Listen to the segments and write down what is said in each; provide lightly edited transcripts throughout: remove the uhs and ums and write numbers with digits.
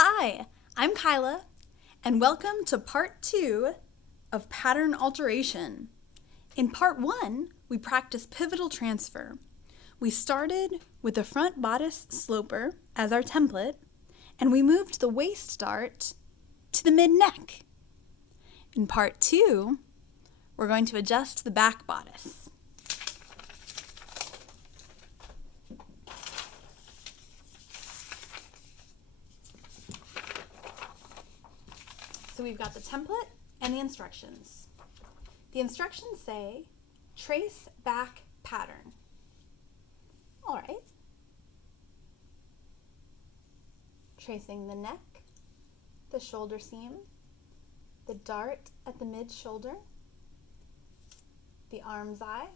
Hi, I'm Kyla, and welcome to part 2 of pattern alteration. In part 1, we practiced pivotal transfer. We started with the front bodice sloper as our template, and we moved the waist dart to the mid-neck. In part 2, we're going to adjust the back bodice. So we've got the template and the instructions. The instructions say, trace back pattern. All right. Tracing the neck, the shoulder seam, the dart at the mid-shoulder, the arm's eye,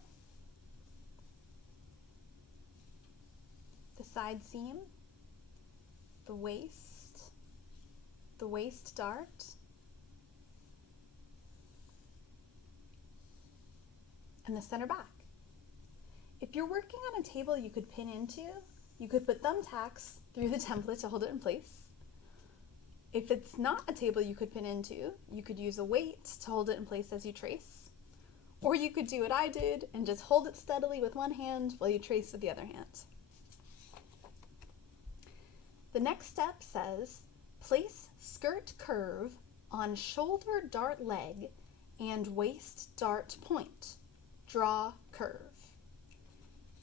the side seam, the waist dart, and the center back. If you're working on a table you could pin into, you could put thumbtacks through the template to hold it in place. If it's not a table you could pin into, you could use a weight to hold it in place as you trace. Or you could do what I did and just hold it steadily with one hand while you trace with the other hand. The next step says, place skirt curve on shoulder dart leg and waist dart point. Draw curve.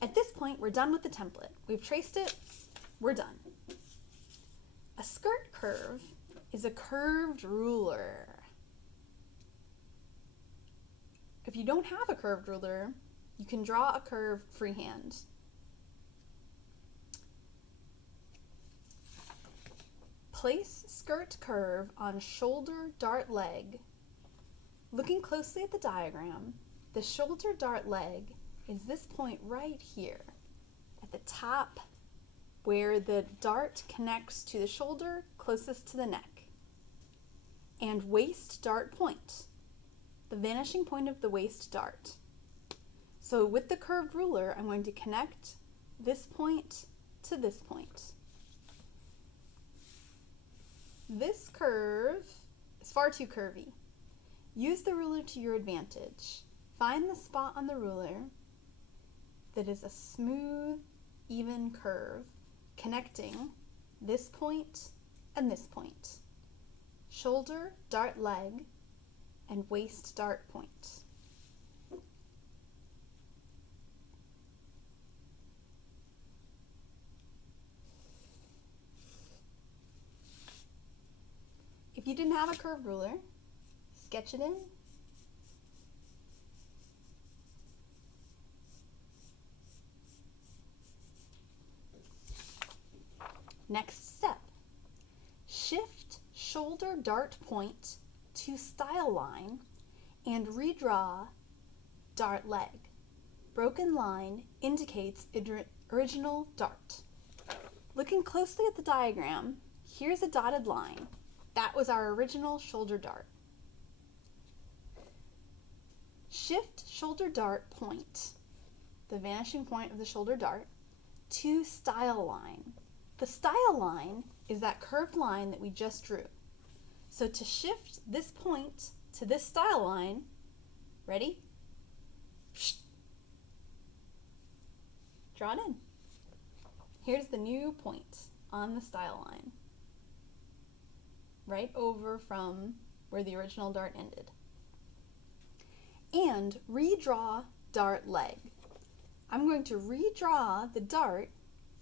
At this point, we're done with the template. We've traced it, we're done. A skirt curve is a curved ruler. If you don't have a curved ruler, you can draw a curve freehand. Place skirt curve on shoulder dart leg. Looking closely at the diagram, the shoulder dart leg is this point right here at the top where the dart connects to the shoulder closest to the neck. And waist dart point, the vanishing point of the waist dart. So with the curved ruler, I'm going to connect this point to this point. This curve is far too curvy. Use the ruler to your advantage. Find the spot on the ruler that is a smooth, even curve connecting this point and this point. Shoulder, dart leg, and waist dart point. If you didn't have a curved ruler, sketch it in. Next step, shift shoulder dart point to style line and redraw dart leg. Broken line indicates original dart. Looking closely at the diagram, here's a dotted line. That was our original shoulder dart. Shift shoulder dart point, the vanishing point of the shoulder dart, to style line. The style line is that curved line that we just drew. So to shift this point to this style line, ready? Draw it in. Here's the new point on the style line, right over from where the original dart ended. And redraw dart leg. I'm going to redraw the dart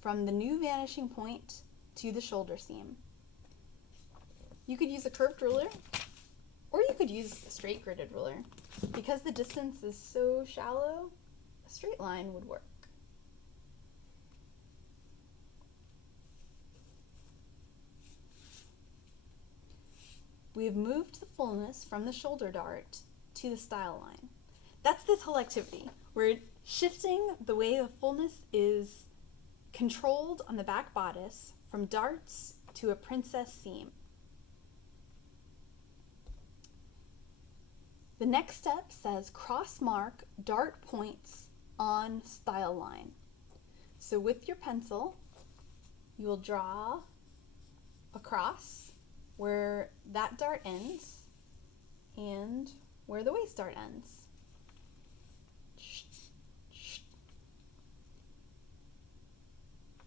from the new vanishing point to the shoulder seam. You could use a curved ruler, or you could use a straight gridded ruler. Because the distance is so shallow, a straight line would work. We have moved the fullness from the shoulder dart to the style line. That's this whole activity. We're shifting the way the fullness is controlled on the back bodice from darts to a princess seam. The next step says cross mark dart points on style line. So with your pencil, you will draw a across where that dart ends and where the waist dart ends.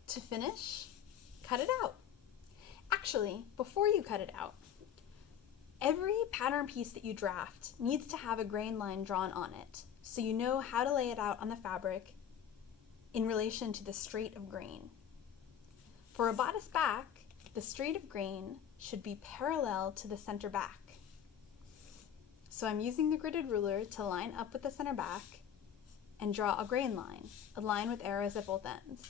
To finish, cut it out. Actually, before you cut it out, every pattern piece that you draft needs to have a grain line drawn on it, so you know how to lay it out on the fabric in relation to the straight of grain. For a bodice back, the straight of grain should be parallel to the center back. So I'm using the gridded ruler to line up with the center back and draw a grain line, a line with arrows at both ends.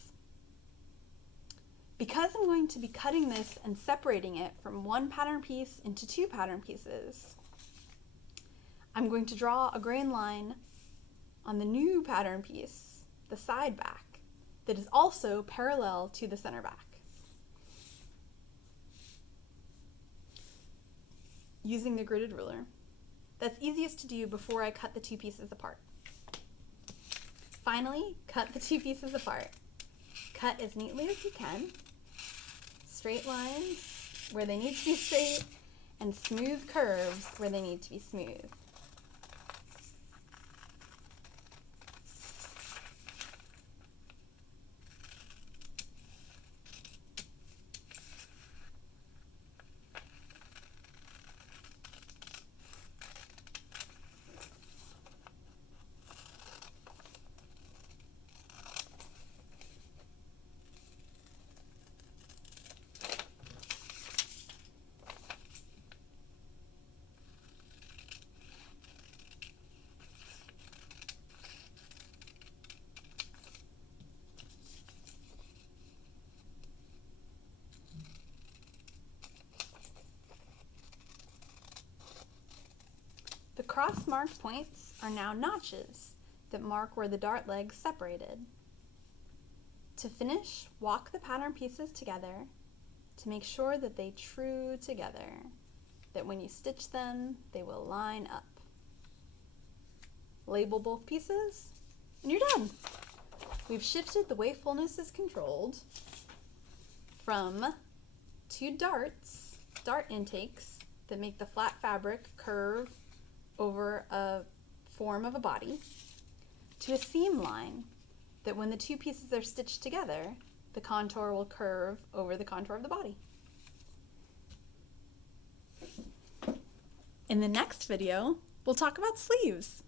Because I'm going to be cutting this and separating it from one pattern piece into two pattern pieces, I'm going to draw a grain line on the new pattern piece, the side back, that is also parallel to the center back. Using the gridded ruler. That's easiest to do before I cut the two pieces apart. Finally, cut the two pieces apart. Cut as neatly as you can. Straight lines where they need to be straight, and smooth curves where they need to be smooth. The cross-marked points are now notches that mark where the dart legs separated. To finish, walk the pattern pieces together to make sure that they true together, that when you stitch them, they will line up. Label both pieces, and you're done. We've shifted the way fullness is controlled from two dart intakes that make the flat fabric curve over a form of a body, to a seam line that when the two pieces are stitched together, the contour will curve over the contour of the body. In the next video, we'll talk about sleeves.